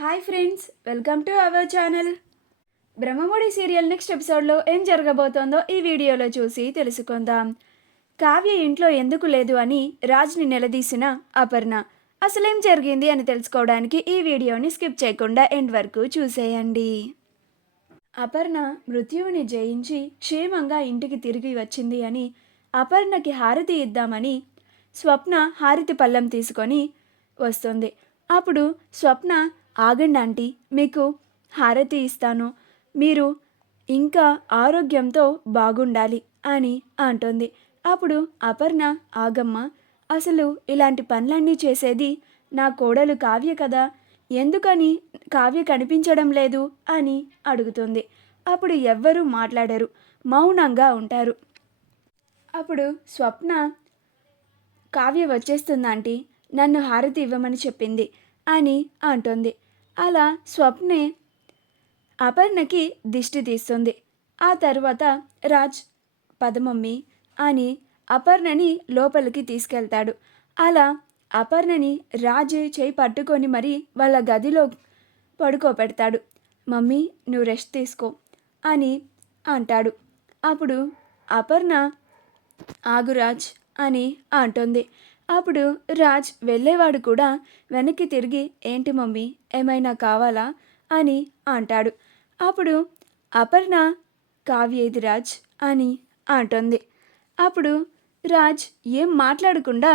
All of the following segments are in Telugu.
Hi friends, welcome to our channel. Brahmamudi serial next ఎపిసోడ్లో ఏం జరగబోతోందో ఈ వీడియోలో చూసి తెలుసుకుందాం. కావ్య ఇంట్లో ఎందుకు లేదు అని రాజ్ని నిలదీసిన అపర్ణ అసలేం జరిగింది అని తెలుసుకోవడానికి ఈ వీడియోని స్కిప్ చేయకుండా ఎండ్ వరకు చూసేయండి. అపర్ణ మృత్యువుని జయించి క్షేమంగా ఇంటికి తిరిగి వచ్చింది అని అపర్ణకి హారతి ఇద్దామని స్వప్న హారతి పళ్ళెం తీసుకొని వస్తుంది. అప్పుడు స్వప్న, ఆగండి ఆంటీ, మీకు హారతి ఇస్తాను, మీరు ఇంకా ఆరోగ్యంతో బాగుండాలి అని అంటుంది. అప్పుడు అపర్ణ, ఆగమ్మ, అసలు ఇలాంటి పనులన్నీ చేసేది నా కోడలు కావ్య కదా, ఎందుకని కావ్య కనిపించడం లేదు అని అడుగుతుంది. అప్పుడు ఎవ్వరూ మాట్లాడరు, మౌనంగా ఉంటారు. అప్పుడు స్వప్న, కావ్య వచ్చేస్తుందాంటీ, నన్ను హారతి ఇవ్వమని చెప్పింది అని అంటుంది. అలా స్వప్నే అపర్ణకి దిష్టి తీస్తుంది. ఆ తర్వాత రాజ్, పదమమ్మి అని అపర్ణని లోపలికి తీసుకెళ్తాడు. అలా అపర్ణని రాజు చేయి పట్టుకొని మరి వాళ్ళ గదిలో పడుకోబెడతాడు. మమ్మీ, నువ్వు రెస్ట్ తీసుకో అని అంటాడు. అప్పుడు అపర్ణ, ఆగు రాజ్ అని అంటుంది. అప్పుడు రాజ్ వెళ్ళేవాడు కూడా వెనక్కి తిరిగి, ఏంటి మమ్మీ, ఏమైనా కావాలా అని అంటాడు. అప్పుడు అపర్ణ, కావ్యేది రాజ్ అని అంటుంది. అప్పుడు రాజ్ ఏం మాట్లాడకుండా,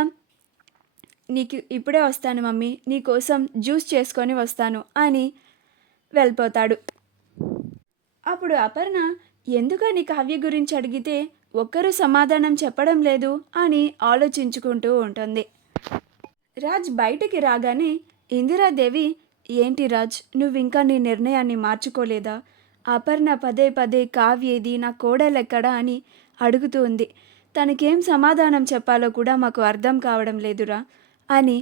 నీకు ఇప్పుడే వస్తాను మమ్మీ, నీకోసం జ్యూస్ చేసుకొని వస్తాను అని వెళ్ళిపోతాడు. అప్పుడు అపర్ణ, ఎందుకని కావ్య గురించి అడిగితే ఒక్కరూ సమాధానం చెప్పడం లేదు అని ఆలోచించుకుంటూ ఉంటుంది. రాజ్ బయటికి రాగానే ఇందిరాదేవి, ఏంటి రాజ్, నువ్వింకా నీ నిర్ణయాన్ని మార్చుకోలేదా? అపర్ణ పదే పదే కావ్యేది, నా కోడలెక్కడా అని అడుగుతూ ఉంది. తనకేం సమాధానం చెప్పాలో కూడా మాకు అర్థం కావడం లేదురా అని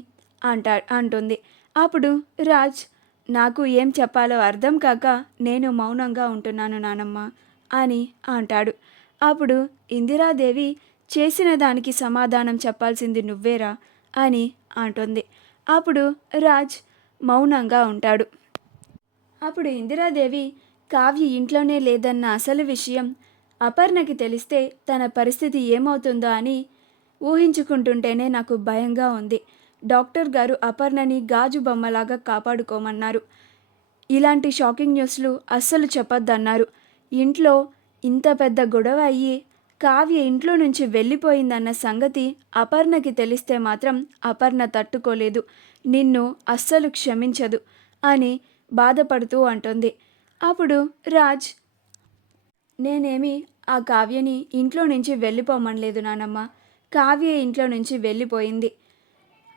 అంటుంది. అప్పుడు రాజ్, నాకు ఏం చెప్పాలో అర్థం కాక నేను మౌనంగా ఉంటున్నాను నానమ్మ అని అంటాడు. అప్పుడు ఇందిరాదేవి, చేసిన దానికి సమాధానం చెప్పాల్సింది నువ్వేరా అని అంటుంది. అప్పుడు రాజ్ మౌనంగా ఉంటాడు. అప్పుడు ఇందిరాదేవి, కావ్య ఇంట్లోనే లేదన్న అసలు విషయం అపర్ణకి తెలిస్తే తన పరిస్థితి ఏమవుతుందో అని ఊహించుకుంటుంటేనే నాకు భయంగా ఉంది. డాక్టర్ గారు అపర్ణని గాజు బొమ్మలాగా కాపాడుకోమన్నారు. ఇలాంటి షాకింగ్ న్యూస్లు అస్సలు చెప్పొద్దన్నారు. ఇంట్లో ఇంత పెద్ద గొడవ అయ్యి కావ్య ఇంట్లో నుంచి వెళ్ళిపోయిందన్న సంగతి అపర్ణకి తెలిస్తే మాత్రం అపర్ణ తట్టుకోలేదు, నిన్ను అస్సలు క్షమించదు అని బాధపడుతూ అంటుంది. అప్పుడు రాజ్, నేనేమి ఆ కావ్యని ఇంట్లో నుంచి వెళ్ళిపోమనలేదు నానమ్మ, కావ్య ఇంట్లో నుంచి వెళ్ళిపోయింది,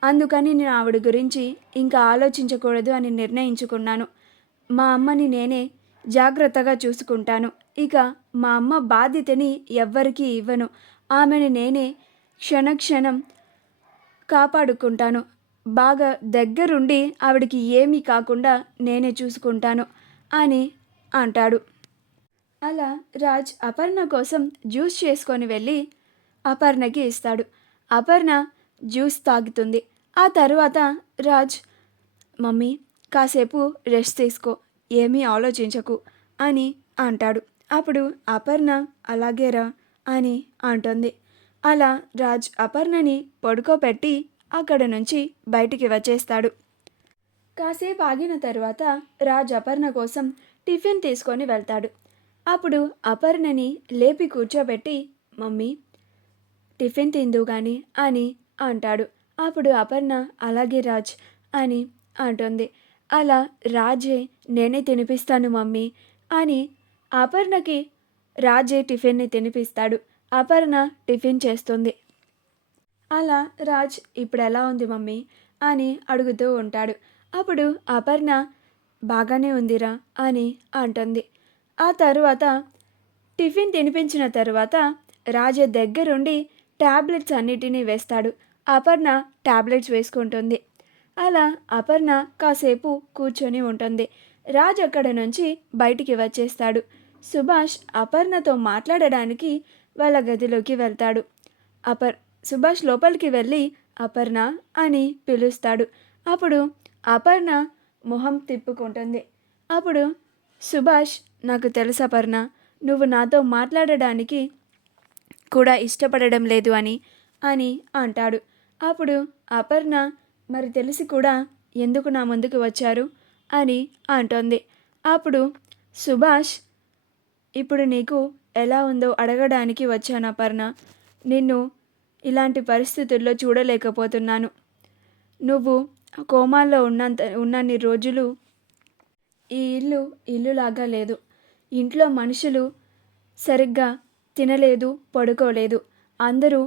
అందుకని నేను ఆవిడ గురించి ఇంకా ఆలోచించకూడదు అని నిర్ణయించుకున్నాను. మా అమ్మని నేనే జాగ్రత్తగా చూసుకుంటాను, ఇక మా అమ్మ బాధ్యతని ఎవ్వరికీ ఇవ్వను, ఆమెని నేనే క్షణక్షణం కాపాడుకుంటాను, బాగా దగ్గరుండి ఆవిడకి ఏమీ కాకుండా నేనే చూసుకుంటాను అని అంటాడు. అలా రాజ్ అపర్ణ కోసం జ్యూస్ చేసుకొని వెళ్ళి అపర్ణకి ఇస్తాడు. అపర్ణ జ్యూస్ తాగుతుంది. ఆ తర్వాత రాజ్, మమ్మీ, కాసేపు రెస్ట్ తీసుకో, ఏమీ ఆలోచించకు అని అంటాడు. అప్పుడు అపర్ణ, అలాగేరా అని అంటుంది. అలా రాజ్ అపర్ణని పడుకోబెట్టి అక్కడ నుంచి బయటికి వచ్చేస్తాడు. కాసేపు ఆగిన తర్వాత రాజ్ అపర్ణ కోసం టిఫిన్ తీసుకొని వెళ్తాడు. అప్పుడు అపర్ణని లేపి కూర్చోబెట్టి, మమ్మీ, టిఫిన్ తిందు గాని అని అంటాడు. అప్పుడు అపర్ణ, అలాగే రాజ్ అని అంటుంది. అలా రాజే, నేనే తినిపిస్తాను మమ్మీ అని అపర్ణకి రాజే టిఫిన్ని తినిపిస్తాడు. అపర్ణ టిఫిన్ చేస్తుంది. అలా రాజ్, ఇప్పుడు ఎలా ఉంది మమ్మీ అని అడుగుతూ ఉంటాడు. అప్పుడు అపర్ణ, బాగానే ఉందిరా అని అంటుంది. ఆ తరువాత టిఫిన్ తినిపించిన తరువాత రాజే దగ్గరుండి ట్యాబ్లెట్స్ అన్నిటినీ వేస్తాడు. అపర్ణ ట్యాబ్లెట్స్ వేసుకుంటుంది. అలా అపర్ణ కాసేపు కూర్చొని ఉంటుంది. రాజ్ అక్కడ నుంచి బయటికి వచ్చేస్తాడు. సుభాష్ అపర్ణతో మాట్లాడడానికి వాళ్ళ గదిలోకి వెళ్తాడు. సుభాష్ లోపలికి వెళ్ళి అపర్ణ అని పిలుస్తాడు. అప్పుడు అపర్ణ మొహం తిప్పుకుంటుంది. అప్పుడు సుభాష్, నాకు తెలుసు అపర్ణ, నువ్వు నాతో మాట్లాడడానికి కూడా ఇష్టపడడం లేదు అని అంటాడు. అప్పుడు అపర్ణ, మరి తెలిసి కూడా ఎందుకు నా ముందుకు వచ్చారు అని అంటోంది. అప్పుడు సుభాష్, ఇప్పుడు నీకు ఎలా ఉందో అడగడానికి వచ్చాను అపర్ణ. నిన్ను ఇలాంటి పరిస్థితుల్లో చూడలేకపోతున్నాను. నువ్వు కోమాల్లో ఉన్నన్ని రోజులు ఈ ఇల్లులాగా లేదు. ఇంట్లో మనుషులు సరిగ్గా తినలేదు, పడుకోలేదు. అందరూ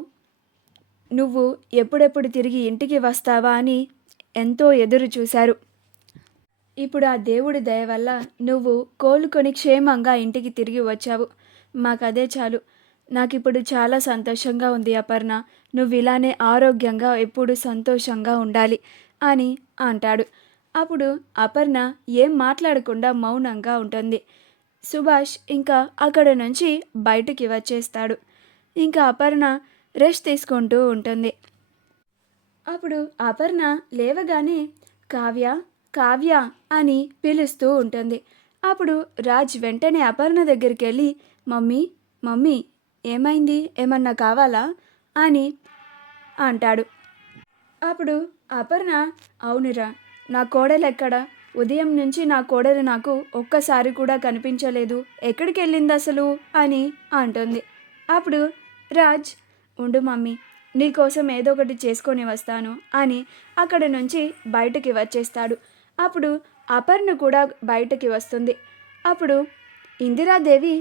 నువ్వు ఎప్పుడెప్పుడు తిరిగి ఇంటికి వస్తావా అని ఎంతో ఎదురు చూశారు. ఇప్పుడు ఆ దేవుడి దయ వల్ల నువ్వు కోలుకొని క్షేమంగా ఇంటికి తిరిగి వచ్చావు. మాకదే చాలు. నాకిప్పుడు చాలా సంతోషంగా ఉంది అపర్ణ. నువ్వు ఇలానే ఆరోగ్యంగా ఎప్పుడు సంతోషంగా ఉండాలి అని అంటాడు. అప్పుడు అపర్ణ ఏం మాట్లాడకుండా మౌనంగా ఉంటుంది. సుభాష్ ఇంకా అక్కడ నుంచి బయటికి వచ్చేస్తాడు. ఇంకా అపర్ణ రెస్ట్ తీసుకుంటూ ఉంటుంది. అప్పుడు అపర్ణ లేవగానే కావ్య కావ్య అని పిలుస్తూ ఉంటుంది. అప్పుడు రాజ్ వెంటనే అపర్ణ దగ్గరికి వెళ్ళి, మమ్మీ మమ్మీ ఏమైంది, ఏమన్నా కావాలా అని అంటాడు. అప్పుడు అపర్ణ, అవునురా, నా కోడలు ఎక్కడ? ఉదయం నుంచి నా కోడలు నాకు ఒక్కసారి కూడా కనిపించలేదు. ఎక్కడికి వెళ్ళింది అసలు అని అంటుంది. అప్పుడు రాజ్, ఉండు మమ్మీ, నీకోసం ఏదో ఒకటి చేసుకొని వస్తాను అని అక్కడ నుంచి బయటకి వచ్చేస్తాడు. అప్పుడు అపర్ణ కూడా బయటకి వస్తుంది. అప్పుడు ఇందిరాదేవి,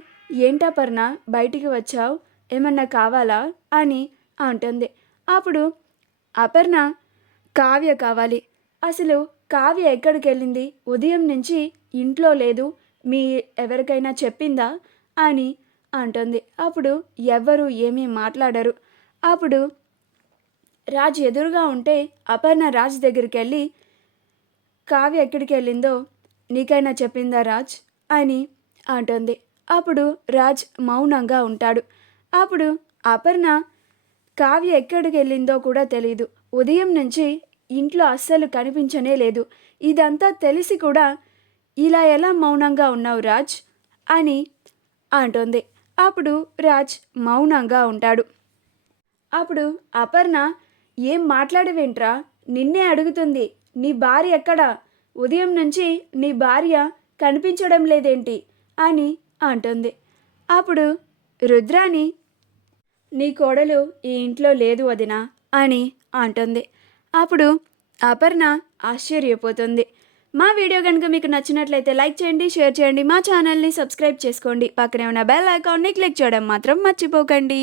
ఏంటపర్ణ బయటికి వచ్చావు, ఏమన్నా కావాలా అని అంటుంది. అప్పుడు అపర్ణ, కావ్య కావాలి. అసలు కావ్య ఎక్కడికి వెళ్ళింది? ఉదయం నుంచి ఇంట్లో లేదు. మీ ఎవరికైనా చెప్పిందా అని అంటుంది. అప్పుడు ఎవ్వరూ ఏమీ మాట్లాడరు. అప్పుడు రాజ్ ఎదురుగా ఉంటే అపర్ణ రాజ్ దగ్గరికి వెళ్ళి, కావ్య ఎక్కడికి వెళ్ళిందో నీకైనా చెప్పిందా రాజ్ అని అంటుంది. అప్పుడు రాజ్ మౌనంగా ఉంటాడు. అప్పుడు అపర్ణ, కావ్య ఎక్కడికి వెళ్ళిందో కూడా తెలీదు. ఉదయం నుంచి ఇంట్లో అస్సలు కనిపించనే లేదు. ఇదంతా తెలిసి కూడా ఇలా ఎలా మౌనంగా ఉన్నావు రాజ్ అని అంటుంది. అప్పుడు రాజ్ మౌనంగా ఉంటాడు. అప్పుడు అపర్ణ, ఏం మాట్లాడవేంట్రా, నిన్నే అడుగుతుంది. నీ భార్య ఎక్కడా? ఉదయం నుంచి నీ భార్య కనిపించడం లేదేంటి అని అంటుంది. అప్పుడు రుద్రాని, నీ కోడలు ఈ ఇంట్లో లేదు వదినా అని అంటుంది. అప్పుడు అపర్ణ ఆశ్చర్యపోతుంది. మా వీడియో కనుక మీకు నచ్చినట్లయితే లైక్ చేయండి, షేర్ చేయండి, మా ఛానల్ని సబ్స్క్రైబ్ చేసుకోండి. పక్కనే ఉన్న బెల్ ఐకాన్ని క్లిక్ చేయడం మాత్రం మర్చిపోకండి.